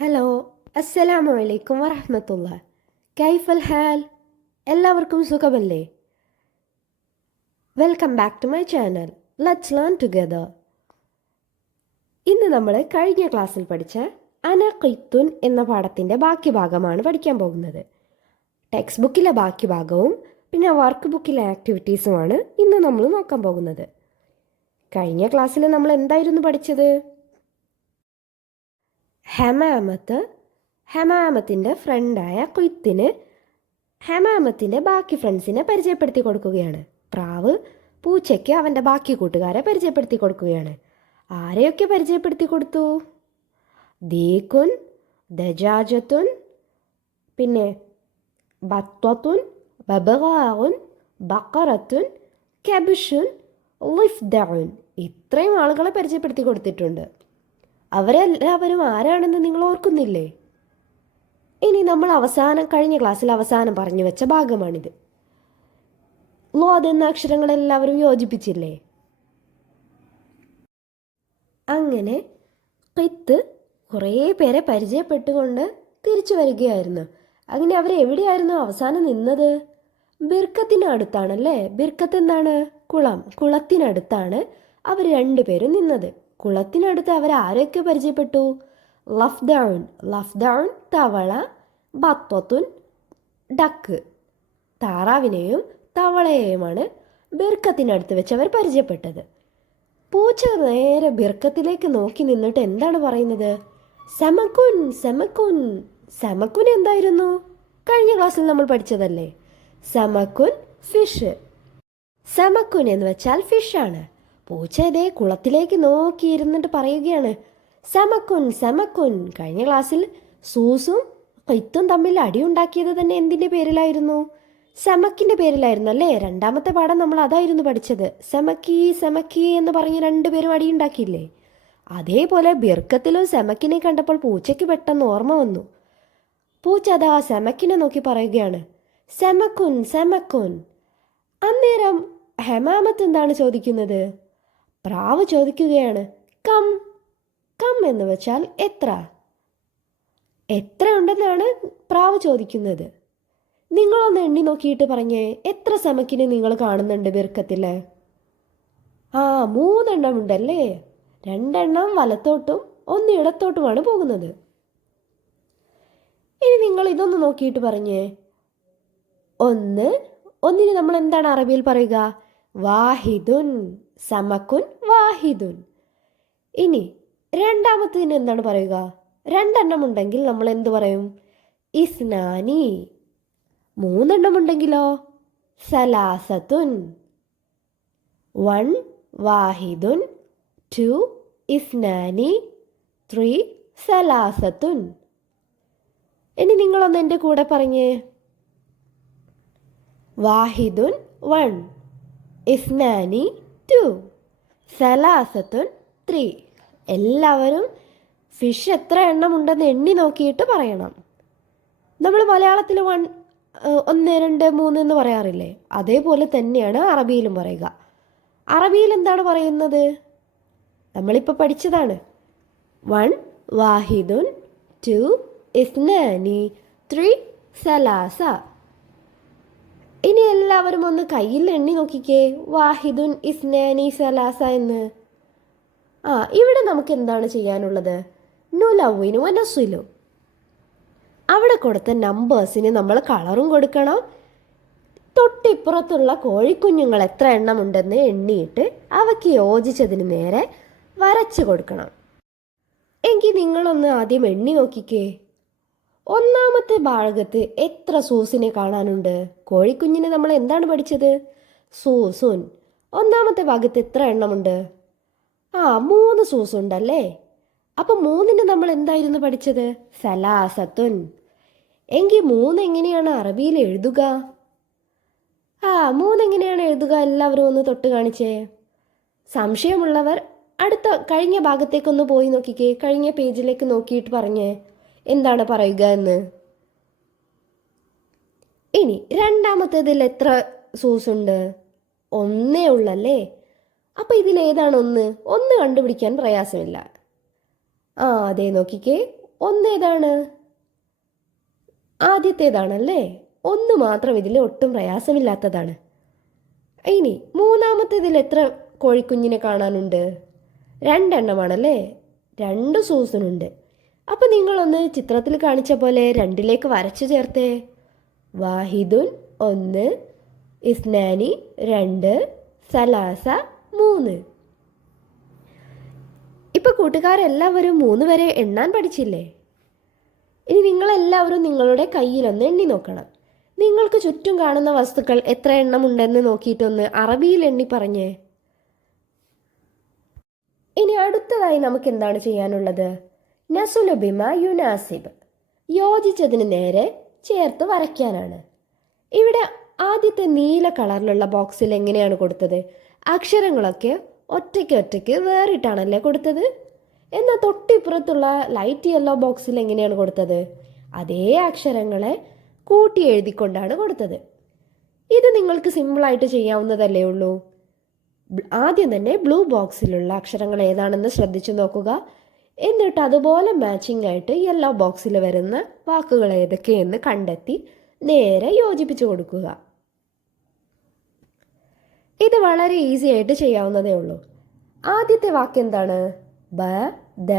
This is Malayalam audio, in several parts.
ഹലോ, അസ്സലാമു അലൈക്കും വറഹ്മത്തുള്ള. കൈഫൽ ഹാൽ? എല്ലാവർക്കും സുഖമല്ലേ? Welcome back to my channel. Let's learn together. ഇന്ന് നമ്മൾ കഴിഞ്ഞ ക്ലാസ്സിൽ പഠിച്ച അന ഖിത്തുൻ എന്ന പാഠത്തിൻ്റെ ബാക്കി ഭാഗമാണ് പഠിക്കാൻ പോകുന്നത്. ടെക്സ്റ്റ് ബുക്കിലെ ബാക്കി ഭാഗവും പിന്നെ വർക്ക് ബുക്കിലെ ആക്ടിവിറ്റീസുമാണ് ഇന്ന് നമ്മൾ നോക്കാൻ പോകുന്നത്. കഴിഞ്ഞ ക്ലാസ്സിൽ നമ്മൾ എന്തായിരുന്നു പഠിച്ചത്? ഹമാമത്തിൻ്റെ ഫ്രണ്ടായ ഖിത്തിന് ഹമാമത്തിൻ്റെ ബാക്കി ഫ്രണ്ട്സിനെ പരിചയപ്പെടുത്തി കൊടുക്കുകയാണ്. പ്രാവ് പൂച്ചയ്ക്ക് അവൻ്റെ ബാക്കി കൂട്ടുകാരെ പരിചയപ്പെടുത്തി കൊടുക്കുകയാണ്. ആരെയൊക്കെ പരിചയപ്പെടുത്തി കൊടുത്തു? ദീഖുൻ, ദജാജത്തുൻ, പിന്നെ ബത്വത്തുൻ, ബബഗാഉൻ, ബഖറത്തുൻ, കബിഷുൻ, ളിഫ്ദഉൻ. ഇത്രയും ആളുകളെ പരിചയപ്പെടുത്തി കൊടുത്തിട്ടുണ്ട്. അവരെല്ലാവരും ആരാണെന്ന് നിങ്ങൾ ഓർക്കുന്നില്ലേ? ഇനി നമ്മൾ കഴിഞ്ഞ ക്ലാസ്സിൽ അവസാനം പറഞ്ഞു വെച്ച ഭാഗമാണിത്. ലോദ് എന്ന അക്ഷരങ്ങളെല്ലാവരും യോജിപ്പിച്ചില്ലേ? അങ്ങനെ ഖിത്ത് കുറേ പേരെ പരിചയപ്പെട്ടുകൊണ്ട് തിരിച്ചു വരികയായിരുന്നു. അങ്ങനെ അവരെവിടെയായിരുന്നു അവസാനം നിന്നത്? ബിർക്കത്തിന് അടുത്താണല്ലേ? ബിർക്കത്ത് എന്താണ്? കുളം. കുളത്തിനടുത്താണ് അവർ രണ്ടുപേരും നിന്നത്. കുളത്തിനടുത്ത് അവർ ആരൊക്കെ പരിചയപ്പെട്ടു? ലഫ്ദഉൻ തവള, ബത്വത്തുൻ ഡക്ക്, താറാവിനെയും തവളയെയുമാണ് ബിർക്കത്തിനടുത്ത് വെച്ച് അവർ പരിചയപ്പെട്ടത്. പൂച്ച നേരെ ബിർക്കത്തിലേക്ക് നോക്കി നിന്നിട്ട് എന്താണ് പറയുന്നത്? സമക്കുൻ സമക്കുൻ. സമക്കുൻ എന്തായിരുന്നു? കഴിഞ്ഞ ക്ലാസ്സിൽ നമ്മൾ പഠിച്ചതല്ലേ? സമക്കുൻ ഫിഷ്. സമക്കുൻ എന്ന് വെച്ചാൽ ഫിഷാണ്. പൂച്ച ഇതേ കുളത്തിലേക്ക് നോക്കിയിരുന്നിട്ട് പറയുകയാണ് സമക്കുൻ സമക്കുൻ. കഴിഞ്ഞ ക്ലാസ്സിൽ സൂസും ഖിത്തും തമ്മിൽ അടിയുണ്ടാക്കിയത് തന്നെ എന്തിൻ്റെ പേരിലായിരുന്നു? സമക്കിൻ്റെ പേരിലായിരുന്നു അല്ലേ? രണ്ടാമത്തെ പാഠം നമ്മൾ അതായിരുന്നു പഠിച്ചത്. സമക്കി സമക്കി എന്ന് പറഞ്ഞ് രണ്ടുപേരും അടിയുണ്ടാക്കിയില്ലേ? അതേപോലെ ബിർക്കത്തിലും സമക്കിനെ കണ്ടപ്പോൾ പൂച്ചയ്ക്ക് പെട്ടെന്ന് ഓർമ്മ വന്നു. പൂച്ച അതാ സമക്കിനെ നോക്കി പറയുകയാണ് സമക്കുൻ സമക്കുൻ. അന്നേരം ഹമാമത്ത് എന്താണ് ചോദിക്കുന്നത്? പ്രാവ് ചോദിക്കുകയാണ് കം. കം എന്ന് വെച്ചാൽ എത്ര. എത്ര ഉണ്ടെന്നാണ് പ്രാവ് ചോദിക്കുന്നത്. നിങ്ങളൊന്ന് എണ്ണി നോക്കിയിട്ട് പറഞ്ഞേ, എത്ര സമക്കിനെ നിങ്ങൾ കാണുന്നുണ്ട് ബിർക്കത്തില്? 3 എണ്ണം ഉണ്ടല്ലേ? 2 എണ്ണം വലത്തോട്ടും 1 ഇടത്തോട്ടുമാണ് പോകുന്നത്. ഇനി നിങ്ങൾ ഇതൊന്ന് നോക്കിയിട്ട് പറഞ്ഞേ, ഒന്നിന് നമ്മൾ എന്താണ് അറബിയിൽ പറയുക? വാഹിദുൻ. സമക്കുൻ വാഹിദുൻ. ഇനി രണ്ടാമത്തതിന് എന്താണ് പറയുക? 2 എണ്ണം ഉണ്ടെങ്കിൽ നമ്മൾ എന്ത് പറയും? ഇസ്നാനി. 3 എണ്ണം ഉണ്ടെങ്കിലോ? സലാസത്തുൻ. 1 വാഹിദുൻ, 2 ഇസ്നാനി, 3 സലാസത്തുൻ. ഇനി നിങ്ങളൊന്ന് എൻ്റെ കൂടെ പറഞ്ഞേ, വാഹിദുൻ 1, ഇസ്നാനി 2, സലാസത്തുൻ 3. എല്ലാവരും ഫിഷ് എത്ര എണ്ണം ഉണ്ടെന്ന് എണ്ണി നോക്കിയിട്ട് പറയണം. നമ്മൾ മലയാളത്തിൽ 1, 2, 3 എന്ന് പറയാറില്ലേ? അതേപോലെ തന്നെയാണ് അറബിയിലും പറയുക. അറബിയിൽ എന്താണ് പറയുന്നത്? നമ്മളിപ്പോൾ പഠിച്ചതാണ്. 1 വാഹിദുൻ, 2 ഇസ്നാനി, 3 സലാസ. ഇനി എല്ലാവരും ഒന്ന് കയ്യിൽ എണ്ണി നോക്കിക്കേ, വാഹിദുൻ ഇസ്നാനി സലാസ എന്ന്. ഇവിടെ നമുക്ക് എന്താണ് ചെയ്യാനുള്ളത്? നുലൗവിനു വനസ്വിലു. അവിടെ കൊടുത്ത നമ്പേഴ്സിന് നമ്മൾ കളറും കൊടുക്കണം. തൊട്ടിപ്പുറത്തുള്ള കോഴിക്കുഞ്ഞുങ്ങൾ എത്ര എണ്ണം ഉണ്ടെന്ന് എണ്ണിയിട്ട് അവയ്ക്ക് യോജിച്ചതിന് നേരെ വരച്ചു കൊടുക്കണം. എങ്കിൽ നിങ്ങളൊന്ന് ആദ്യം എണ്ണി നോക്കിക്കേ. ഒന്നാമത്തെ ഭാഗത്ത് എത്ര സൂസിനെ കാണാനുണ്ട്? കോഴിക്കുഞ്ഞിന് നമ്മൾ എന്താണ് പഠിച്ചത്? സൂസുൻ. ഒന്നാമത്തെ ഭാഗത്ത് എത്ര എണ്ണമുണ്ട്? 3 സൂസുണ്ടല്ലേ? അപ്പം 3ന് നമ്മൾ എന്തായിരുന്നു പഠിച്ചത്? സലാസത്തുൻ. എങ്കിൽ 3 എങ്ങനെയാണ് അറബിയിൽ എഴുതുക? 3 എങ്ങനെയാണ് എഴുതുക? എല്ലാവരും ഒന്ന് തൊട്ട് കാണിച്ചേ. സംശയമുള്ളവർ കഴിഞ്ഞ ഭാഗത്തേക്കൊന്ന് പോയി നോക്കിക്കേ. കഴിഞ്ഞ പേജിലേക്ക് നോക്കിയിട്ട് പറഞ്ഞേ എന്താണ് പറയുക എന്ന്. ഇനി രണ്ടാമത്തേതിൽ എത്ര സൂസുണ്ട്? 1 ഉള്ളല്ലേ? അപ്പം ഇതിലേതാണ് 1? 1 കണ്ടുപിടിക്കാൻ പ്രയാസമില്ല. അതെ, നോക്കിക്കേ. ഒന്നേതാണ്? ആദ്യത്തേതാണല്ലേ. ഒന്ന് മാത്രം ഇതിൽ ഒട്ടും പ്രയാസമില്ലാത്തതാണ്. ഇനി മൂന്നാമത്തേതിൽ എത്ര കോഴിക്കുഞ്ഞിനെ കാണാനുണ്ട്? രണ്ടെണ്ണമാണല്ലേ. രണ്ട് സൂസനുണ്ട്. അപ്പം നിങ്ങളൊന്ന് ചിത്രത്തിൽ കാണിച്ച പോലെ രണ്ടിലേക്ക് വരച്ചു ചേർത്തേ. വാഹിദുൻ ഒന്ന്, ഇസ്നാനി രണ്ട്, സലാസ മൂന്ന്. ഇപ്പൊ കൂട്ടുകാരെല്ലാവരും 3 വരെ എണ്ണാൻ പഠിച്ചില്ലേ? ഇനി നിങ്ങളെല്ലാവരും നിങ്ങളുടെ കയ്യിലൊന്ന് എണ്ണി നോക്കണം. നിങ്ങൾക്ക് ചുറ്റും കാണുന്ന വസ്തുക്കൾ എത്ര എണ്ണം ഉണ്ടെന്ന് നോക്കിയിട്ടൊന്ന് അറബിയിൽ എണ്ണി പറഞ്ഞേ. ഇനി അടുത്തതായി നമുക്ക് എന്താണ് ചെയ്യാനുള്ളത്? നസുലു ബിമ യുനാസിബ്, യോജിച്ചതിന് നേരെ ചേർത്ത് വരയ്ക്കാനാണ്. ഇവിടെ ആദ്യത്തെ നീല കളറിലുള്ള ബോക്സിൽ എങ്ങനെയാണ് കൊടുത്തത്? അക്ഷരങ്ങളൊക്കെ ഒറ്റയ്ക്ക് വേറിട്ടാണല്ലേ കൊടുത്തത്. എന്നാൽ തൊട്ടിപ്പുറത്തുള്ള ലൈറ്റ് യെല്ലോ ബോക്സിൽ എങ്ങനെയാണ് കൊടുത്തത്? അതേ അക്ഷരങ്ങളെ കൂട്ടി എഴുതിക്കൊണ്ടാണ് കൊടുത്തത്. ഇത് നിങ്ങൾക്ക് സിമ്പിളായിട്ട് ചെയ്യാവുന്നതല്ലേ ഉള്ളൂ. ആദ്യം തന്നെ ബ്ലൂ ബോക്സിലുള്ള അക്ഷരങ്ങൾ ഏതാണെന്ന് ശ്രദ്ധിച്ചു നോക്കുക. എന്നിട്ട് അതുപോലെ മാച്ചിങ് ആയിട്ട് യെല്ലോ ബോക്സിൽ വരുന്ന വാക്കുകൾ ഏതൊക്കെയെന്ന് കണ്ടെത്തി നേരെ യോജിപ്പിച്ചു കൊടുക്കുക. ഇത് വളരെ ഈസി ആയിട്ട് ചെയ്യാവുന്നതേ ഉള്ളൂ. ആദ്യത്തെ വാക്ക് എന്താണ്? ബ ദ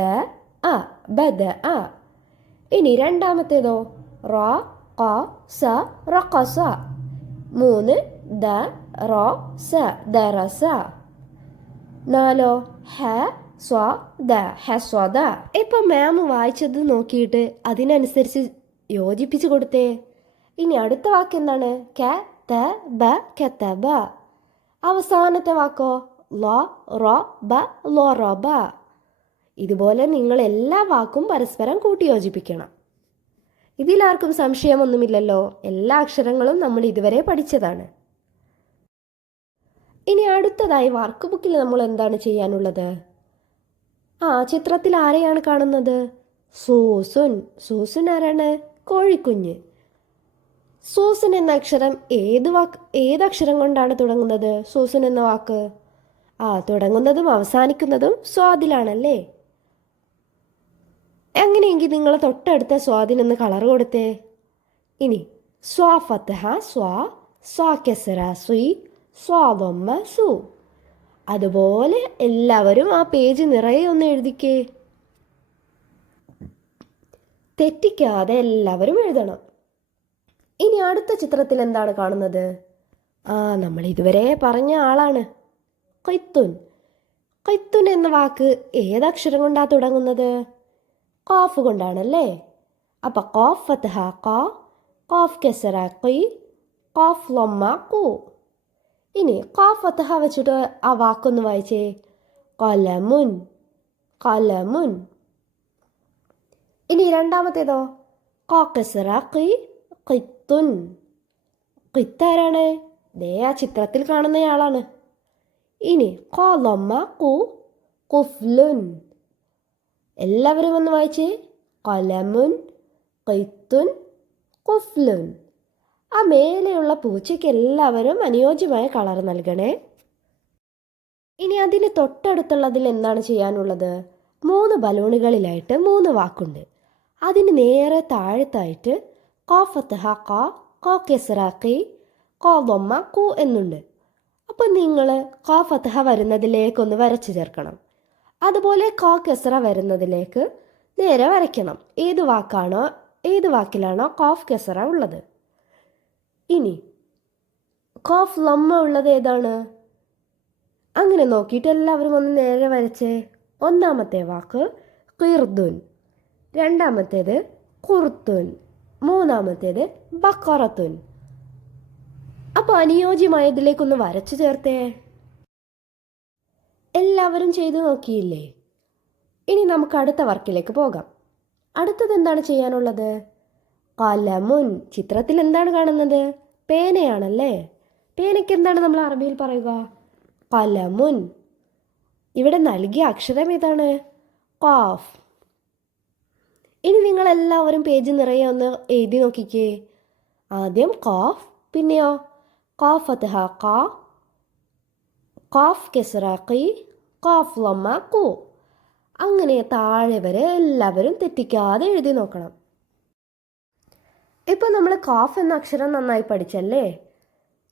അ, ബദ അ. ഇനി രണ്ടാമത്തേതോ? റ ഖ സ റഖസ. 3 ദ റ സ ദറസ. 4 ഹ സ്വ ദ ഹസ്വദ. ഇപ്പം മാം വായിച്ചത് നോക്കിയിട്ട് അതിനനുസരിച്ച് യോജിപ്പിച്ചു കൊടുത്തേ. ഇനി അടുത്ത വാക്ക് എന്താണ്? ക ത ബ കതബ. അവസാനത്തെ വാക്കോ? ലോ റോ ബ ലോറോബ. ഇതുപോലെ നിങ്ങൾ എല്ലാ വാക്കും പരസ്പരം കൂട്ടി യോജിപ്പിക്കണം. ഇതിലാർക്കും സംശയമൊന്നുമില്ലല്ലോ. എല്ലാ അക്ഷരങ്ങളും നമ്മൾ ഇതുവരെ പഠിച്ചതാണ്. ഇനി അടുത്തതായി വർക്ക് ബുക്കിൽ നമ്മൾ എന്താണ് ചെയ്യാനുള്ളത്? ചിത്രത്തിൽ ആരെയാണ് കാണുന്നത്? സൂസുൻ. സൂസുൻ ആരാണ്? കോഴിക്കുഞ്ഞ്. സൂസൻ എന്ന അക്ഷരം ഏതക്ഷരം കൊണ്ടാണ് തുടങ്ങുന്നത്? സൂസൻ എന്ന വാക്ക് തുടങ്ങുന്നതും അവസാനിക്കുന്നതും സ്വാദിലാണല്ലേ. അങ്ങനെയെങ്കിൽ നിങ്ങൾ തൊട്ടടുത്ത സ്വാദിനൊന്ന് കളർ കൊടുത്തേ. ഇനി സ്വാ ഫത്ഹ സ്വാ, സ്വാ കെസറ സ്വി, സ്വാ ദമ്മ സു. അതുപോലെ എല്ലാവരും ആ പേജ് നിറയെ ഒന്ന് എഴുതിക്കേ. തെറ്റിക്കാതെ എല്ലാവരും എഴുതണം. ഇനി അടുത്ത ചിത്രത്തിൽ എന്താണ് കാണുന്നത്? നമ്മൾ ഇതുവരെ പറഞ്ഞ ആളാണ് ഖൈത്തുൻ. ഖൈത്തുൻ എന്ന വാക്ക് ഏതക്ഷരം കൊണ്ടാണ് തുടങ്ങുന്നത്? ഖാഫ് കൊണ്ടാണല്ലേ. അപ്പം ഖാഫ് ഫത്ഹ ഖ, ഖാഫ് കെസറ ഖി, ഖാഫ് ലമ്മ ഖു. ഇനി ഖാഫ് ഫത്ഹ വെച്ചിട്ട് ആ വാക്കൊന്ന് വായിച്ചേ. ഖലമുൻ. ഖലമുൻ. ഇനി രണ്ടാമത്തേതോ? ഖ കെസറ ഖി, ഖിത്തുൻ. ഖിത്താരാണ്? ദേ ആ ചിത്രത്തിൽ കാണുന്നയാളാണ്. ഇനി ഖ ലമ്മ ഖു, ഖുഫ്ലുൻ. എല്ലാവരും ഒന്ന് വായിച്ചേ. ഖലമുൻ, ഖൈത്തുൻ, ഖുഫ്ലുൻ. ആ മേലെയുള്ള പൂച്ചയ്ക്ക് എല്ലാവരും അനുയോജ്യമായ കളർ നൽകണേ. ഇനി അതിന് തൊട്ടടുത്തുള്ളതിൽ എന്താണ് ചെയ്യാനുള്ളത്? 3 ബലൂണുകളിലായിട്ട് 3 വാക്കുണ്ട്. അതിന് നേരെ താഴത്തായിട്ട് ഖ ഫത്ഹ ഖ, ഖ കെസ്റ ഖി, ഖ ദമ്മ ഖു എന്നുണ്ട്. അപ്പം നിങ്ങൾ ഖ ഫത്ഹ വരുന്നതിലേക്കൊന്ന് വരച്ചു ചേർക്കണം. അതുപോലെ ഖ കെസ്റ വരുന്നതിലേക്ക് നേരെ വരയ്ക്കണം. ഏത് വാക്കിലാണോ ഖാഫ് കെസ്റ ഉള്ളത്. ഇനി ഖാഫ് ലമ്മ ഉള്ളത് ഏതാണ്? അങ്ങനെ നോക്കിയിട്ട് എല്ലാവരും ഒന്ന് നേരെ വരച്ചേ. ഒന്നാമത്തെ വാക്ക് ഖിർദുൻ, രണ്ടാമത്തേത് ഖുർത്തുൻ, മൂന്നാമത്തേത് ബഖറത്തുൻ. അപ്പോൾ അനുയോജ്യമായതിലേക്കൊന്ന് വരച്ചു ചേർത്തേ. എല്ലാവരും ചെയ്തു നോക്കിയില്ലേ? ഇനി നമുക്ക് അടുത്ത വർക്കിലേക്ക് പോകാം. അടുത്തത് എന്താണ് ചെയ്യാനുള്ളത്? കലമുൻ. ചിത്രത്തിൽ എന്താണ് കാണുന്നത്? പേനയാണല്ലേ. പേനയ്ക്ക് എന്താണ് നമ്മൾ അറബിയിൽ പറയുക? കലമുൻ. ഇവിടെ നൽകിയ അക്ഷരം ഏതാണ്? ഖാഫ്. ഇനി നിങ്ങളെല്ലാവരും പേജ് നിറയെ ഒന്ന് എഴുതി നോക്കിക്കേ. ആദ്യം ഖാഫ്, പിന്നെയോ ഖാഫ് ഫത്ഹ ഖ, ഖാഫ് കെസ്റ ഖി, ഖാഫ് ലമ്മ ഖു. അങ്ങനെ താഴെ വരെ എല്ലാവരും തെറ്റിക്കാതെ എഴുതി നോക്കണം. ഇപ്പം നമ്മൾ കാഫ് എന്ന അക്ഷരം നന്നായി പഠിച്ചല്ലേ?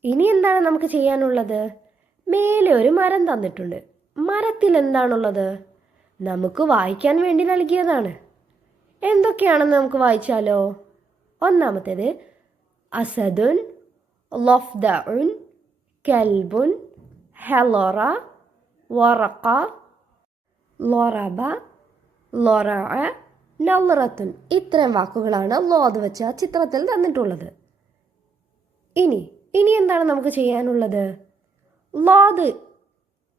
ഇനി എന്താണ് നമുക്ക് ചെയ്യാനുള്ളത്? മേലെ ഒരു മരം തന്നിട്ടുണ്ട്. മരത്തിൽ എന്താണുള്ളത്? നമുക്ക് വായിക്കാൻ വേണ്ടി നൽകിയതാണ്. എന്തൊക്കെയാണെന്ന് നമുക്ക് വായിച്ചാലോ? ഒന്നാമത്തേത് അസദുൻ, ലഫ്ദഉൻ, കൽബുൻ, ഹലറ, വറഖ, ലൊറബ, ലൊറഅ, നളറത്തുൻ. ഇത്രയും വാക്കുകളാണ് ലോദ് വെച്ച ചിത്രത്തിൽ തന്നിട്ടുള്ളത്. ഇനി എന്താണ് നമുക്ക് ചെയ്യാനുള്ളത്? ലോദ്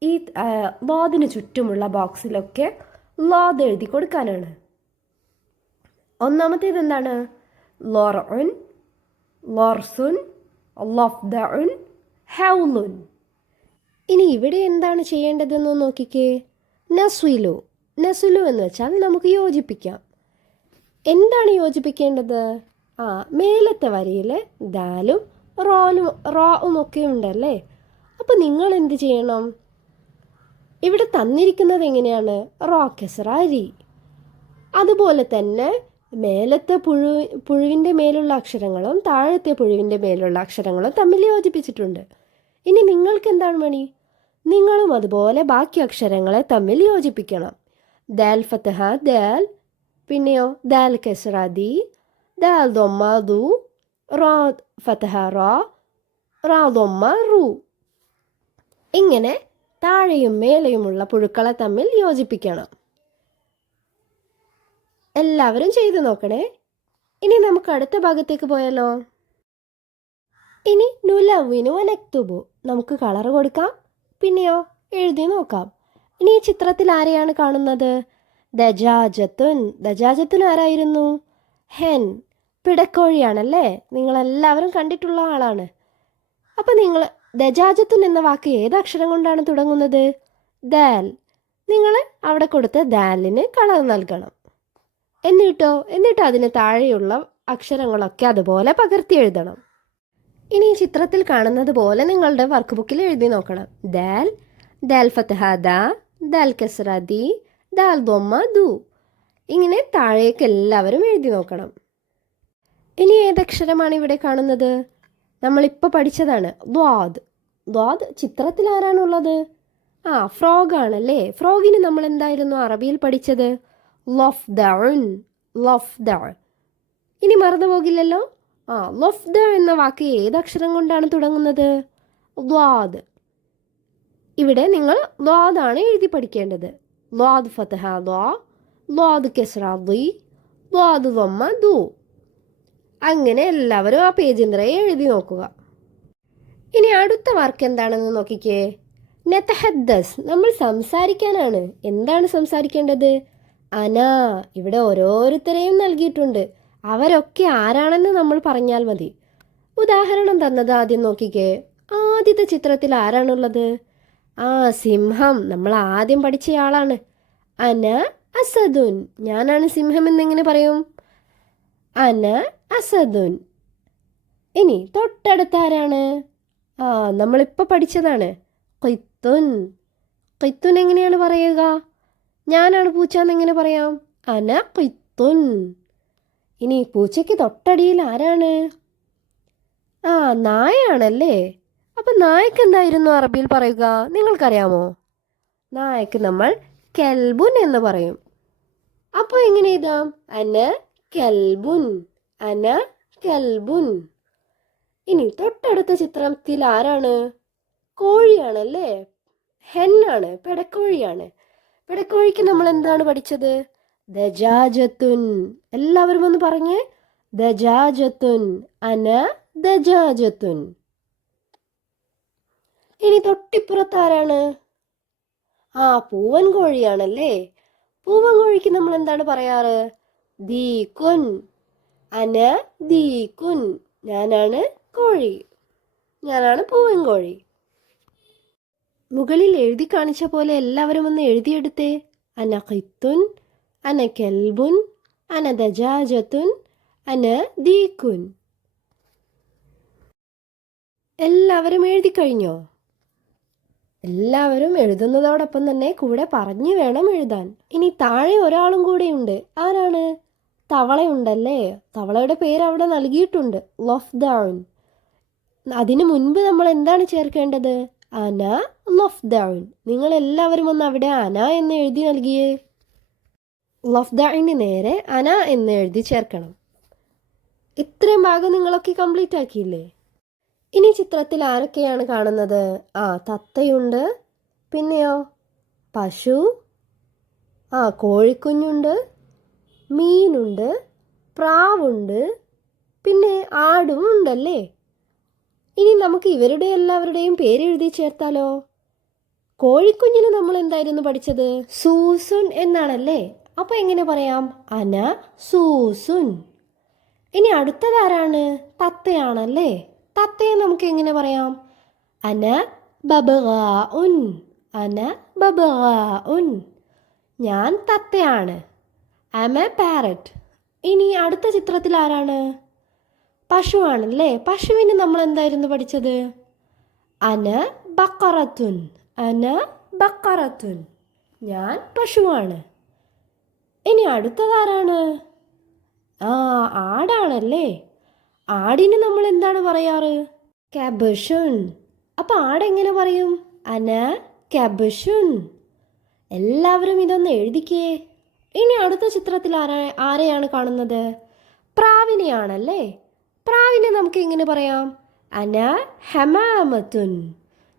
ഈ ലോദിന് ചുറ്റുമുള്ള ബോക്സിലൊക്കെ ലോദ് എഴുതി കൊടുക്കാനാണ്. ഒന്നാമത്തേത് എന്താണ്? ലൊറഉൻ, ലൊർസുൻ, ലഫ്ദഉൻ, ഹൗലുൻ. ഇനി ഇവിടെ എന്താണ് ചെയ്യേണ്ടതെന്ന് നോക്കിക്കേ. നസ്വിലു. നസ്ലു എന്ന് വെച്ചാൽ നമുക്ക് യോജിപ്പിക്കാം. എന്താണ് യോജിപ്പിക്കേണ്ടത്? മേലത്തെ വരിയിൽ ദാലും റോയും ഒക്കെ ഉണ്ടല്ലേ. അപ്പോൾ നിങ്ങൾ എന്ത് ചെയ്യണം? ഇവിടെ തന്നിരിക്കുന്നത് എങ്ങനെയാണ്? റോ കസ്റ രി. അതുപോലെ തന്നെ മേലത്തെ പുഴുവിൻ്റെ മേലുള്ള അക്ഷരങ്ങളും താഴത്തെ പുഴുവിൻ്റെ മേലുള്ള അക്ഷരങ്ങളും തമ്മിൽ യോജിപ്പിച്ചിട്ടുണ്ട്. ഇനി നിങ്ങൾക്ക് എന്താണ് പണി? നിങ്ങളും അതുപോലെ ബാക്കി അക്ഷരങ്ങളെ തമ്മിൽ യോജിപ്പിക്കണം. ദാൽ ഫതഹ ദാൽ, പിന്നെയോ ദാൽ കസ്റ ദി, ദാൽ ദൊമ്മ ദു, റോ ഫതഹ റോ, റാ ദൊമ്മ റു. ഇങ്ങനെ താഴെയും മേലെയുമുള്ള പുഴുക്കളെ തമ്മിൽ യോജിപ്പിക്കണം. എല്ലാവരും ചെയ്തു നോക്കണേ. ഇനി നമുക്ക് അടുത്ത ഭാഗത്തേക്ക് പോയാലോ? ഇനി നുലവിനു വനക്തുബു. നമുക്ക് കളർ കൊടുക്കാം, പിന്നെയോ എഴുതി നോക്കാം. ഇനി ഈ ചിത്രത്തിൽ ആരെയാണ് കാണുന്നത്? ദജാജത്തുൻ. ദജാജത്തുൻ ആരായിരുന്നു? ഹെൻ, പിടക്കോഴിയാണല്ലേ. നിങ്ങളെല്ലാവരും കണ്ടിട്ടുള്ള ആളാണ്. അപ്പം നിങ്ങൾ ദജാജത്തുൻ എന്ന വാക്ക് ഏത് അക്ഷരം കൊണ്ടാണ് തുടങ്ങുന്നത്? ദാൽ. നിങ്ങൾ അവിടെ കൊടുത്ത ദാലിന് കളർ നൽകണം. എന്നിട്ട് അതിന് താഴെയുള്ള അക്ഷരങ്ങളൊക്കെ അതുപോലെ പകർത്തി എഴുതണം. ഇനി ഈ ചിത്രത്തിൽ കാണുന്നത് പോലെ നിങ്ങളുടെ വർക്ക് ബുക്കിൽ എഴുതി നോക്കണം. ദാൽ, ദാൽ ഫതഹ ദാ, ദാൽ കസ്റ ദി, ദാൽ ദൊമ്മ ദു. ഇങ്ങനെ താഴേക്ക് എല്ലാവരും എഴുതി നോക്കണം. ഇനി ഏതക്ഷരമാണ് ഇവിടെ കാണുന്നത്? നമ്മളിപ്പോൾ പഠിച്ചതാണ് ദ്വാദ്. ദ്വാദ് ചിത്രത്തിൽ ആരാണുള്ളത്? ഫ്രോഗ് ആണല്ലേ. ഫ്രോഗിന് നമ്മൾ എന്തായിരുന്നു അറബിയിൽ പഠിച്ചത്? ലഫ്ദഉൻ. ലഫ്ദ. ഇനി മറന്നു പോകില്ലല്ലോ. ലഫ്ദ എന്ന വാക്ക് ഏതക്ഷരം കൊണ്ടാണ് തുടങ്ങുന്നത്? ദ്വാദ്. ഇവിടെ നിങ്ങൾ ദ്വാദാണ് എഴുതി പഠിക്കേണ്ടത്. ദ്വാദ് ഫതഹ ദ്വാ, ദ്വാദ് കസ്റ ദി, ദ്വാദ് ദമ്മ ദു. അങ്ങനെ എല്ലാവരും ആ പേജ് നിറയെ എഴുതി നോക്കുക. ഇനി അടുത്ത വർക്ക് എന്താണെന്ന് നോക്കിക്കേ. നതഹദ്ദസ്. നമ്മൾ സംസാരിക്കാനാണ്. എന്താണ് സംസാരിക്കേണ്ടത്? അന. ഇവിടെ ഓരോരുത്തരെയും നൽകിയിട്ടുണ്ട്. അവരൊക്കെ ആരാണെന്ന് നമ്മൾ പറഞ്ഞാൽ മതി. ഉദാഹരണം തന്നത് ആദ്യം നോക്കിക്കേ. ആദ്യത്തെ ചിത്രത്തിൽ ആരാണുള്ളത്? സിംഹം. നമ്മൾ ആദ്യം പഠിച്ചയാളാണ്. അന അസദുൻ. ഞാനാണ് സിംഹം എന്നെങ്ങനെ പറയും? അന അസദുൻ. ഇനി തൊട്ടടുത്ത ആരാണ്? നമ്മളിപ്പോൾ പഠിച്ചതാണ് ഖിത്തുൻ. ഖിത്തുൻ എങ്ങനെയാണ് പറയുക? ഞാനാണ് പൂച്ച എന്നെങ്ങനെ പറയാം? അന ഖിത്തുൻ. ഇനി പൂച്ചയ്ക്ക് തൊട്ടടിയിൽ ആരാണ്? നായാണല്ലേ. അപ്പം നായക്ക് എന്തായിരുന്നു അറബിയിൽ പറയുക? നിങ്ങൾക്കറിയാമോ? നായക്ക് നമ്മൾ കെൽബുൻ എന്ന് പറയും. അപ്പോൾ എങ്ങനെ എഴുതാം? അന കെൽബുൻ. അന കെൽബുൻ. ഇനി തൊട്ടടുത്ത ചിത്രത്തിൽ ആരാണ്? കോഴിയാണല്ലേ. ഹെന്നാണ്, പെടക്കോഴിയാണ്. പെടക്കോഴിക്ക് നമ്മൾ എന്താണ് പഠിച്ചത്? ദജാജത്തുൻ. എല്ലാവരും ഒന്ന് പറഞ്ഞേ. ദജാജത്തുൻ. അന ദജാജത്തുൻ. ഇനി തൊട്ടിപ്പുറത്ത് ആരാണ്? പൂവൻ കോഴിയാണല്ലേ. പൂവൻ കോഴിക്ക് നമ്മൾ എന്താണ് പറയാറ്? ദീകുൻ. അന ദീകുൻ. ഞാനാണ് കോഴി. ഞാനാണ് പൂവൻ കോഴി. മുകളിൽ എഴുതി കാണിച്ച പോലെ എല്ലാവരും ഒന്ന് എഴുതിയെടുത്തേ. അന ഖിത്തുൻ, അന കെൽബുൻ, അന ദജാജത്തുൻ, അന ദീകുൻ. എല്ലാവരും എഴുതി കഴിഞ്ഞോ? എല്ലാവരും എഴുതുന്നതോടൊപ്പം തന്നെ കൂടെ പറഞ്ഞു വേണം എഴുതാൻ. ഇനി താഴെ ഒരാളും കൂടെയുണ്ട്. ആരാണ്? തവളയുണ്ടല്ലേ. തവളയുടെ പേര് അവിടെ നൽകിയിട്ടുണ്ട്, ലൊഫ്ദൗൺ. അതിനു മുൻപ് നമ്മൾ എന്താണ് ചേർക്കേണ്ടത്? അന ലൊഫ്ദൗൺ. നിങ്ങൾ എല്ലാവരും ഒന്ന് അവിടെ അന എന്ന് എഴുതി നൽകിയേ. ലൊഫ്ദൗണിന് നേരെ അന എന്ന് എഴുതി ചേർക്കണം. ഇത്രയും ഭാഗം നിങ്ങളൊക്കെ കംപ്ലീറ്റ് ആക്കിയില്ലേ? ഇനി ചിത്രത്തിൽ ആരൊക്കെയാണ് കാണുന്നത്? തത്തയുണ്ട്, പിന്നെയോ പശു, കോഴിക്കുഞ്ഞുണ്ട്, മീനുണ്ട്, പ്രാവുണ്ട്, പിന്നെ ആടും ഉണ്ടല്ലേ. ഇനി നമുക്ക് ഇവരുടെ എല്ലാവരുടെയും പേര് എഴുതി ചേർത്താലോ? കോഴിക്കുഞ്ഞിന് നമ്മൾ എന്തായിരുന്നു പഠിച്ചത്? സൂസുൻ എന്നാണല്ലേ. അപ്പോൾ എങ്ങനെ പറയാം? അന സൂസുൻ. ഇനി അടുത്തതാരാണ്? തത്തയാണല്ലേ. തത്തയെ നമുക്ക് എങ്ങനെ പറയാം? അന ബബഗാഉൻ. അന ബബഗാഉൻ. ഞാൻ തത്തയാണ്. I am a parrot. ഇനി അടുത്ത ചിത്രത്തിൽ ആരാണ്? പശുവാണല്ലേ. പശുവിന് നമ്മൾ എന്തായിരുന്നു പഠിച്ചത്? അന ബക്കറത്തുൻ. അന ബക്കറത്തുൻ. ഞാൻ പശുവാണ്. ഇനി അടുത്തതാരാണ്? ആടാണല്ലേ. ആടിന് നമ്മൾ എന്താണ് പറയാറ്? കബഷുൻ. അപ്പം ആടെങ്ങനെ പറയും? അന കബഷുൻ. എല്ലാവരും ഇതൊന്ന് എഴുതിക്കേ. ഇനി അടുത്ത ചിത്രത്തിൽ ആരെയാണ് കാണുന്നത്? പ്രാവിനെയാണല്ലേ. പ്രാവിനെ നമുക്ക് എങ്ങനെ പറയാം? അന ഹമാമത്തുൻ.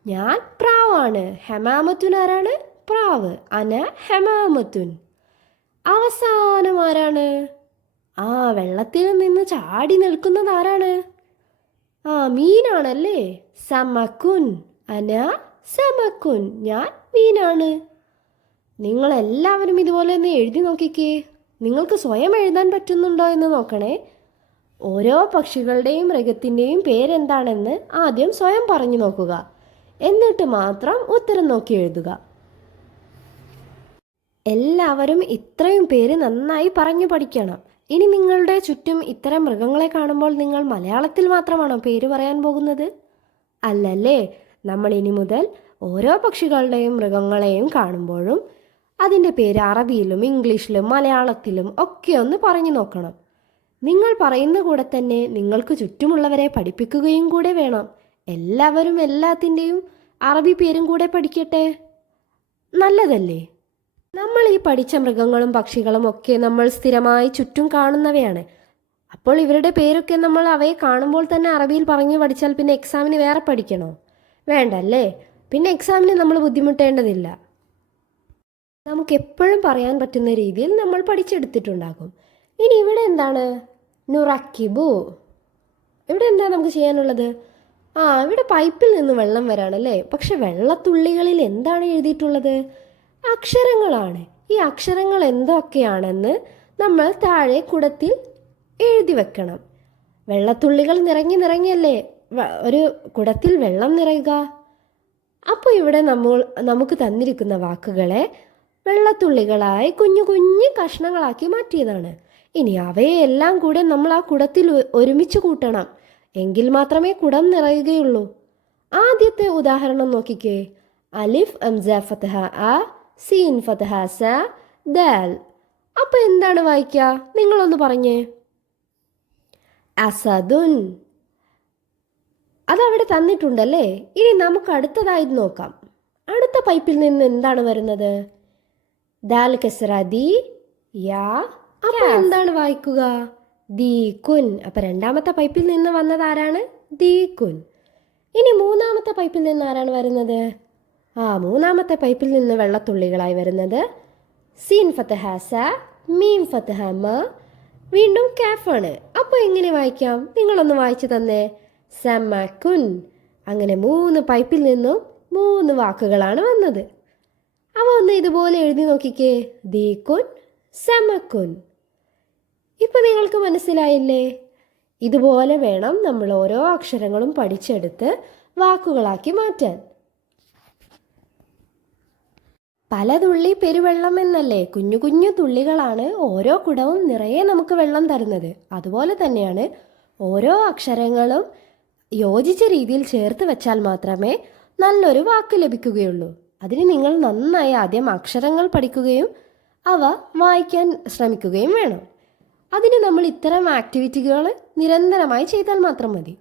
ഞാൻ പ്രാവാണ്. ഹമാമത്തുൻ ആരാണ്? പ്രാവ്. അന ഹമാമത്തുൻ. അവസാനം ആരാണ്? വെള്ളത്തിൽ നിന്ന് ചാടി നിൽക്കുന്നത് ആരാണ്? മീനാണല്ലേ. സമക്കുൻ. അന സമക്കുൻ. ഞാൻ മീനാണ്. നിങ്ങളെല്ലാവരും ഇതുപോലെ ഒന്ന് എഴുതി നോക്കിക്കേ. നിങ്ങൾക്ക് സ്വയം എഴുതാൻ പറ്റുന്നുണ്ടോ എന്ന് നോക്കണേ. ഓരോ പക്ഷികളുടെയും മൃഗത്തിൻ്റെയും പേരെന്താണെന്ന് ആദ്യം സ്വയം പറഞ്ഞു നോക്കുക. എന്നിട്ട് മാത്രം ഉത്തരം നോക്കി എഴുതുക. എല്ലാവരും ഇത്രയും പേര് നന്നായി പറഞ്ഞു പഠിക്കണം. ഇനി നിങ്ങളുടെ ചുറ്റും ഇത്തരം മൃഗങ്ങളെ കാണുമ്പോൾ നിങ്ങൾ മലയാളത്തിൽ മാത്രമാണോ പേര് പറയാൻ പോകുന്നത്? അല്ലല്ലേ. നമ്മൾ ഇനി മുതൽ ഓരോ പക്ഷികളുടെയും മൃഗങ്ങളെയും കാണുമ്പോഴും അതിൻ്റെ പേര് അറബിയിലും ഇംഗ്ലീഷിലും മലയാളത്തിലും ഒക്കെ ഒന്ന് പറഞ്ഞു നോക്കണം. നിങ്ങൾ പറയുന്ന കൂടെ തന്നെ നിങ്ങൾക്ക് ചുറ്റുമുള്ളവരെ പഠിപ്പിക്കുകയും കൂടെ വേണം. എല്ലാവരും എല്ലാത്തിൻ്റെയും അറബി പേരും കൂടെ പഠിക്കട്ടെ. നല്ലതല്ലേ? നമ്മൾ ഈ പഠിച്ച മൃഗങ്ങളും പക്ഷികളും ഒക്കെ നമ്മൾ സ്ഥിരമായി ചുറ്റും കാണുന്നവയാണ്. അപ്പോൾ ഇവരുടെ പേരൊക്കെ നമ്മൾ അവയെ കാണുമ്പോൾ തന്നെ അറബിയിൽ പറഞ്ഞു പഠിച്ചാൽ പിന്നെ എക്സാമിന് വേറെ പഠിക്കണോ? വേണ്ടല്ലേ. പിന്നെ എക്സാമിന് നമ്മൾ ബുദ്ധിമുട്ടേണ്ടതില്ല. നമുക്കെപ്പോഴും പറയാൻ പറ്റുന്ന രീതിയിൽ നമ്മൾ പഠിച്ചെടുത്തിട്ടുണ്ടാകും. ഇനി ഇവിടെ എന്താണ്? നുറക്കിബു. ഇവിടെ എന്താ നമുക്ക് ചെയ്യാനുള്ളത്? ഇവിടെ പൈപ്പിൽ നിന്ന് വെള്ളം വരാണല്ലേ. പക്ഷെ വെള്ളത്തുള്ളികളിൽ എന്താണ് എഴുതിയിട്ടുള്ളത്? അക്ഷരങ്ങളാണ്. ഈ അക്ഷരങ്ങൾ എന്തൊക്കെയാണെന്ന് നമ്മൾ താഴെ കുടത്തിൽ എഴുതി വെക്കണം. വെള്ളത്തുള്ളികൾ നിറങ്ങിയല്ലേ ഒരു കുടത്തിൽ വെള്ളം നിറയുക. അപ്പോൾ ഇവിടെ നമുക്ക് തന്നിരിക്കുന്ന വാക്കുകളെ വെള്ളത്തുള്ളികളായി കുഞ്ഞു കുഞ്ഞു കഷ്ണങ്ങളാക്കി മാറ്റിയതാണ്. ഇനി അവയെല്ലാം കൂടെ നമ്മൾ ആ കുടത്തിൽ ഒരുമിച്ച് കൂട്ടണം. എങ്കിൽ മാത്രമേ കുടം നിറയുകയുള്ളൂ. ആദ്യത്തെ ഉദാഹരണം നോക്കിക്കേ. അലിഫ് അംസ ഫത്ഹ അ സീൻ ഫത്ഹ സ ദാൽ. അപ്പോൾ എന്താണ് വായിക്കുക? നിങ്ങളൊന്ന് പറഞ്ഞേ. അസദുൻ. അതവിടെ തന്നിട്ടുണ്ടല്ലേ. ഇനി നമുക്ക് അടുത്തതായി നോക്കാം. അടുത്ത പൈപ്പിൽ നിന്ന് എന്താണ് വരുന്നത്? ദാൽ കസ്ര ദി യാ. അപ്പോൾ എന്താണ് വായിക്കുക? ദീകുൻ. അപ്പം രണ്ടാമത്തെ പൈപ്പിൽ നിന്ന് വന്നത് ആരാണ്? ദീകുൻ. ഇനി മൂന്നാമത്തെ പൈപ്പിൽ നിന്ന് ആരാണ് വരുന്നത്? മൂന്നാമത്തെ പൈപ്പിൽ നിന്ന് വെള്ളത്തുള്ളികളായി വരുന്നത് സീൻ ഫത്ഹ സ മീം ഫത്ഹ മ വീണ്ടും കാഫാണ്. അപ്പോൾ എങ്ങനെ വായിക്കാം? നിങ്ങളൊന്ന് വായിച്ചു തന്നേ. സമക്കുൻ. അങ്ങനെ 3 പൈപ്പിൽ നിന്നും 3 വാക്കുകളാണ് വന്നത്. അവ ഒന്ന് ഇതുപോലെ എഴുതി നോക്കിക്കേ. ദീകുൻ സമക്കുൻ. ഇപ്പം നിങ്ങൾക്ക് മനസ്സിലായില്ലേ? ഇതുപോലെ വേണം നമ്മൾ ഓരോ അക്ഷരങ്ങളും പഠിച്ചെടുത്ത് വാക്കുകളാക്കി മാറ്റാൻ. പല തുള്ളി പെരുവെള്ളം എന്നല്ലേ. കുഞ്ഞു കുഞ്ഞു തുള്ളികളാണ് ഓരോ കുടവും നിറയെ നമുക്ക് വെള്ളം തരുന്നത്. അതുപോലെ തന്നെയാണ് ഓരോ അക്ഷരങ്ങളും യോജിച്ച രീതിയിൽ ചേർത്ത് വെച്ചാൽ മാത്രമേ നല്ലൊരു വാക്ക് ലഭിക്കുകയുള്ളൂ. അതിന് നിങ്ങൾ നന്നായി ആദ്യം അക്ഷരങ്ങൾ പഠിക്കുകയും അവ വായിക്കാൻ ശ്രമിക്കുകയും വേണം. അതിന് നമ്മൾ ഇത്തരം ആക്ടിവിറ്റികൾ നിരന്തരമായി ചെയ്താൽ മാത്രം മതി.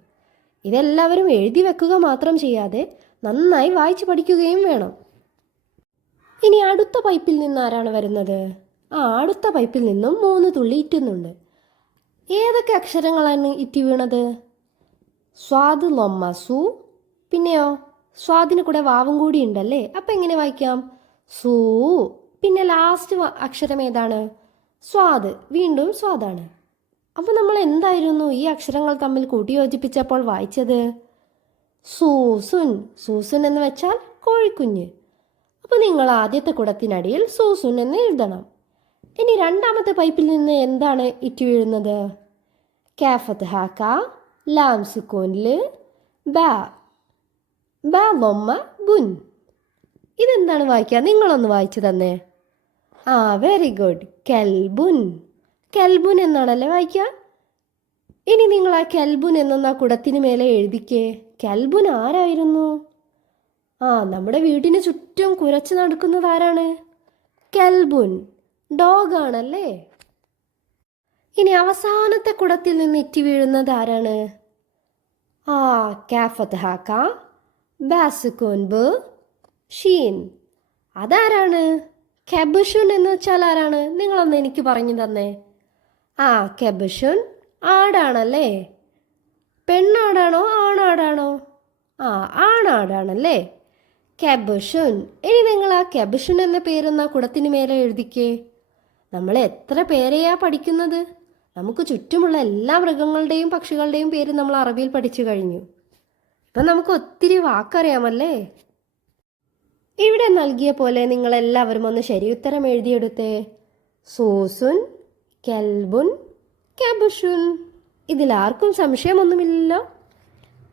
ഇതെല്ലാവരും എഴുതി വെക്കുക മാത്രം ചെയ്യാതെ നന്നായി വായിച്ച് പഠിക്കുകയും വേണം. ഇനി അടുത്ത പൈപ്പിൽ നിന്ന് ആരാണ് വരുന്നത്? അടുത്ത പൈപ്പിൽ നിന്നും 3 തുള്ളി ഇറ്റുന്നുണ്ട്. ഏതൊക്കെ അക്ഷരങ്ങളാണ് ഇറ്റി വീണത്? സ്വാദ്, ലൊമ്മ, സു. പിന്നെയോ സ്വാദിന് കൂടെ വാവും കൂടി ഉണ്ടല്ലേ, അപ്പം എങ്ങനെ വായിക്കാം? സൂ. പിന്നെ ലാസ്റ്റ് അക്ഷരം ഏതാണ്? സ്വാദ്. വീണ്ടും സ്വാദാണ്. അപ്പോൾ നമ്മൾ എന്തായിരുന്നു ഈ അക്ഷരങ്ങൾ തമ്മിൽ കൂട്ടിയോജിപ്പിച്ചപ്പോൾ വായിച്ചത്? സൂസുൻ. സൂസുൻ എന്ന് വെച്ചാൽ കോഴിക്കുഞ്ഞ്. അപ്പോൾ നിങ്ങൾ ആദ്യത്തെ കുടത്തിനടിയിൽ സൂസുൻ എന്ന് എഴുതണം. ഇനി രണ്ടാമത്തെ പൈപ്പിൽ നിന്ന് എന്താണ് ഇറ്റ് വീഴുന്നത്? കാഫത്ത് ഹാക്ക, ലാം സുക്കൂനിൽ, ബാ. ബാ ലൊമ്മ ബുൻ. ഇതെന്താണ് വായിക്കുക? നിങ്ങളൊന്ന് വായിച്ചു തന്നെ. Very good. കെൽബുൻ. കെൽബുൻ എന്നാണല്ലേ വായിക്കുക. ഇനി നിങ്ങൾ ആ കെൽബുൻ എന്ന കുടത്തിന് മേലെ എഴുതിക്കേ. കെൽബുൻ ആരായിരുന്നു? നമ്മുടെ വീടിന് ചുറ്റും കുരച്ചു നടക്കുന്നത് ആരാണ്? കെൽബുൻ. ഡോഗാണല്ലേ. ഇനി അവസാനത്തെ കുടത്തിൽ നിന്ന് ഇറ്റി വീഴുന്നത് ആരാണ്? കാഫത്ത് ഹാക്ക, ബാസുക്കോൻബ്, ഷീൻ. അതാരാണ്? കെബുഷുൻ എന്ന് വെച്ചാൽ ആരാണ്? നിങ്ങളൊന്ന് എനിക്ക് പറഞ്ഞു തന്നേ. കെബുഷുൻ ആടാണല്ലേ. പെണ്ണാടാണോ ആണാടാണോ? ആണാടാണല്ലേ. കെബുഷുൻ. ഇനി നിങ്ങൾ ആ കെബുഷുൻ എന്ന പേരെന്ന കുടത്തിന് മേലെ എഴുതിക്കേ. നമ്മൾ എത്ര പേരെയാ പഠിക്കുന്നത്? നമുക്ക് ചുറ്റുമുള്ള എല്ലാ മൃഗങ്ങളുടെയും പക്ഷികളുടെയും പേര് നമ്മൾ അറബിയിൽ പഠിച്ചു കഴിഞ്ഞു. ഇപ്പം നമുക്ക് ഒത്തിരി വാക്കറിയാമല്ലേ. ഇവിടെ നൽകിയ പോലെ നിങ്ങളെല്ലാവരും ഒന്ന് ശരി ഉത്തരം എഴുതിയെടുത്തേ. സൂസുൻ, കെൽബുൻ, കെബുഷുൻ. ഇതിലാർക്കും സംശയമൊന്നുമില്ലല്ലോ.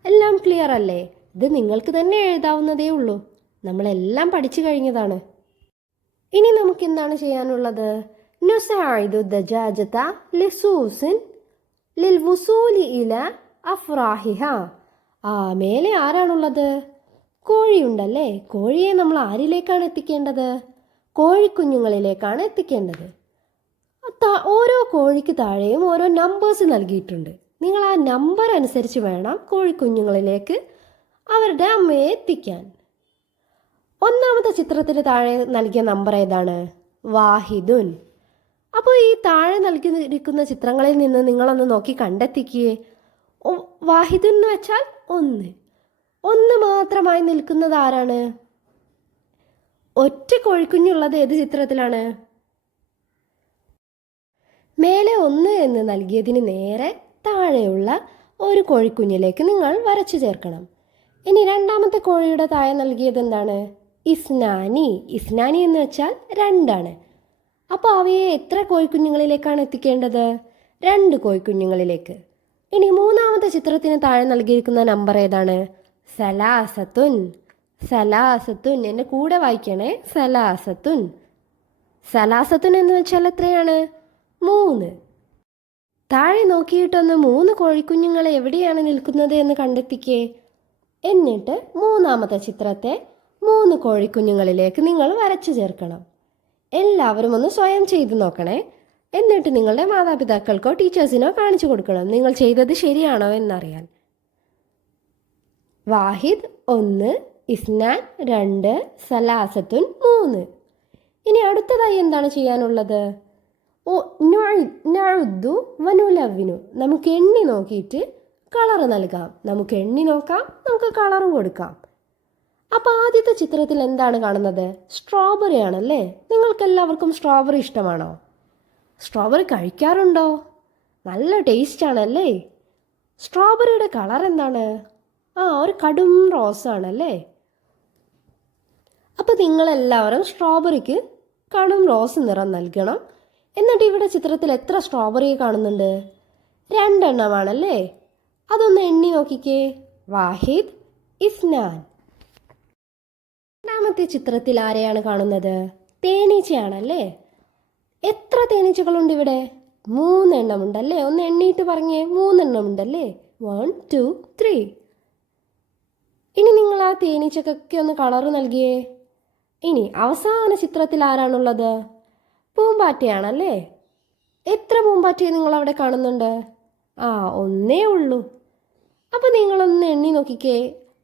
എല്ലാം ക്ലിയർ അല്ലേ? ഇത് നിങ്ങൾക്ക് തന്നെ എഴുതാവുന്നതേ ഉള്ളൂ. നമ്മളെല്ലാം പഠിച്ചു കഴിഞ്ഞതാണ്. ഇനി നമുക്ക് എന്താണ് ചെയ്യാനുള്ളത്? നുസാഇദു ദജാജത ലിസൂസിൻ ലിൽവുസൂലി ഇല അഫ്രാഹിഹ. മേലെ ആരാണുള്ളത്? കോഴിയുണ്ടല്ലേ. കോഴിയെ നമ്മൾ ആരിലേക്കാണ് എത്തിക്കേണ്ടത്? കോഴിക്കുഞ്ഞുങ്ങളിലേക്കാണ് എത്തിക്കേണ്ടത്. ഓരോ കോഴിക്ക് താഴെയും ഓരോ നമ്പേഴ്സ് നൽകിയിട്ടുണ്ട്. നിങ്ങൾ ആ നമ്പർ അനുസരിച്ച് വേണം കോഴിക്കുഞ്ഞുങ്ങളിലേക്ക് അവരുടെ അമ്മയെ എത്തിക്കാൻ. ഒന്നാമത്തെ ചിത്രത്തിന് താഴെ നൽകിയ നമ്പർ ഏതാണ്? വാഹിദുൻ. അപ്പോൾ ഈ താഴെ നൽകിയിരിക്കുന്ന ചിത്രങ്ങളിൽ നിന്ന് നിങ്ങളൊന്ന് നോക്കി കണ്ടെത്തിക്കേ. വാഹിദുൻ എന്ന് വെച്ചാൽ 1. 1 മാത്രമായി നിൽക്കുന്നത് ആരാണ്? ഒറ്റ കോഴിക്കുഞ്ഞുള്ളത് ഏത് ചിത്രത്തിലാണ്? മേലെ 1 എന്ന് നൽകിയതിന് നേരെ താഴെയുള്ള ഒരു കോഴിക്കുഞ്ഞിലേക്ക് നിങ്ങൾ വരച്ചു ചേർക്കണം. ഇനി രണ്ടാമത്തെ കോഴിയുടെ താഴെ നൽകിയത് എന്താണ്? ഇസ്നാനി. ഇസ്നാനി എന്ന് വെച്ചാൽ 2 അപ്പോൾ അവയെ എത്ര കോഴിക്കുഞ്ഞുങ്ങളിലേക്കാണ് എത്തിക്കേണ്ടത്? 2 കോഴിക്കുഞ്ഞുങ്ങളിലേക്ക്. ഇനി മൂന്നാമത്തെ ചിത്രത്തിന് താഴെ നൽകിയിരിക്കുന്ന നമ്പർ ഏതാണ്? സലാസത്തുൻ. സലാസത്തുൻ. എൻ്റെ കൂടെ വായിക്കണേ. സലാസത്തുൻ. സലാസത്തുൻ എന്ന് വെച്ചാൽ എത്രയാണ്? 3. താഴെ നോക്കിയിട്ടൊന്ന് 3 കോഴിക്കുഞ്ഞുങ്ങൾ എവിടെയാണ് നിൽക്കുന്നത് എന്ന് കണ്ടെത്തിക്കേ. എന്നിട്ട് മൂന്നാമത്തെ ചിത്രത്തെ 3 കോഴിക്കുഞ്ഞുങ്ങളിലേക്ക് നിങ്ങൾ വരച്ചു ചേർക്കണം. എല്ലാവരും ഒന്ന് സ്വയം ചെയ്തു നോക്കണേ. എന്നിട്ട് നിങ്ങളുടെ മാതാപിതാക്കൾക്കോ ടീച്ചേഴ്സിനോ കാണിച്ചു കൊടുക്കണം നിങ്ങൾ ചെയ്തത് ശരിയാണോ എന്നറിയാൻ. വാഹിദ് 1, ഇസ്നാൻ 2, സലാസത്തുൻ 3. ഇനി അടുത്തതായി എന്താണ് ചെയ്യാനുള്ളത്? നഉദ്ദു വനുലവ്വിനു. നമുക്ക് എണ്ണി നോക്കിയിട്ട് കളർ നൽകാം. നമുക്ക് എണ്ണി നോക്കാം, നമുക്ക് കളറും കൊടുക്കാം. അപ്പോൾ ആദ്യത്തെ ചിത്രത്തിൽ എന്താണ് കാണുന്നത്? സ്ട്രോബെറി ആണല്ലേ. നിങ്ങൾക്കെല്ലാവർക്കും സ്ട്രോബെറി ഇഷ്ടമാണോ? സ്ട്രോബെറി കഴിക്കാറുണ്ടോ? നല്ല ടേസ്റ്റ് ആണല്ലേ. സ്ട്രോബെറിയുടെ കളർ എന്താണ്? ഒരു കടും റോസാണല്ലേ. അപ്പോൾ നിങ്ങളെല്ലാവരും സ്ട്രോബെറിക്ക് കടും റോസ് നിറം നൽകണം. എന്നിട്ട് ഇവിടെ ചിത്രത്തിൽ എത്ര സ്ട്രോബെറി കാണുന്നുണ്ട്? 2 എണ്ണമാണല്ലേ. അതൊന്ന് എണ്ണി നോക്കിക്കേ. വാഹിദ്, ഇസ്നാൻ. രണ്ടാമത്തെ ചിത്രത്തിൽ ആരെയാണ് കാണുന്നത്? തേനീച്ചയാണല്ലേ. എത്ര തേനീച്ചകളുണ്ട് ഇവിടെ? 3 എണ്ണമുണ്ടല്ലേ. ഒന്ന് എണ്ണിയിട്ട് പറഞ്ഞേ. 3 എണ്ണമുണ്ടല്ലേ. 1, 2, 3. ഇനി നിങ്ങൾ ആ തേനീച്ചക്കൊക്കെ ഒന്ന് കളറ് നൽകിയേ. ഇനി അവസാന ചിത്രത്തിൽ ആരാണുള്ളത്? പൂമ്പാറ്റയാണല്ലേ. എത്ര പൂമ്പാറ്റയെ നിങ്ങൾ അവിടെ കാണുന്നുണ്ട്? ആ, ഒന്നേ ഉള്ളൂ. അപ്പോൾ നിങ്ങളൊന്ന് എണ്ണി നോക്കിക്കേ.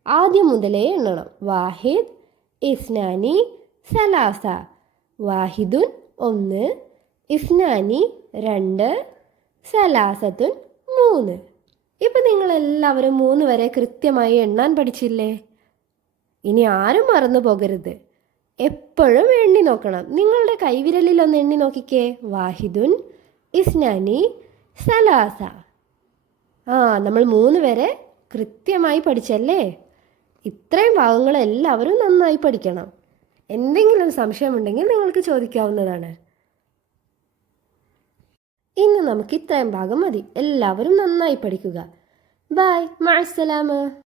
ആദ്യം മുതലേ എണ്ണണം. വാഹിദ്, ഇസ്നാനി, സലാസ. വാഹിദുൻ 1, ഇസ്നാനി 2, സലാസത്തുൻ 3. ഇപ്പം നിങ്ങളെല്ലാവരും 3 വരെ കൃത്യമായി എണ്ണാൻ പഠിച്ചില്ലേ? ഇനി ആരും മറന്നു പോകരുത്, എപ്പോഴും എണ്ണി നോക്കണം. നിങ്ങളുടെ കൈവിരലിൽ ഒന്ന് എണ്ണി നോക്കിക്കേ. വാഹിദുൻ, ഇസ്നാനി, സലാസ. നമ്മൾ 3 വരെ കൃത്യമായി പഠിച്ചല്ലേ? ഇത്രയും ഭാഗങ്ങൾ എല്ലാവരും നന്നായി പഠിക്കണം. എന്തെങ്കിലും സംശയമുണ്ടെങ്കിൽ നിങ്ങൾക്ക് ചോദിക്കാവുന്നതാണ്. ഇന്ന് നമുക്ക് ഇത്രയും ഭാഗം മതി. എല്ലാവരും നന്നായി പഠിക്കുക. ബൈ, മഅസ്സലാമ.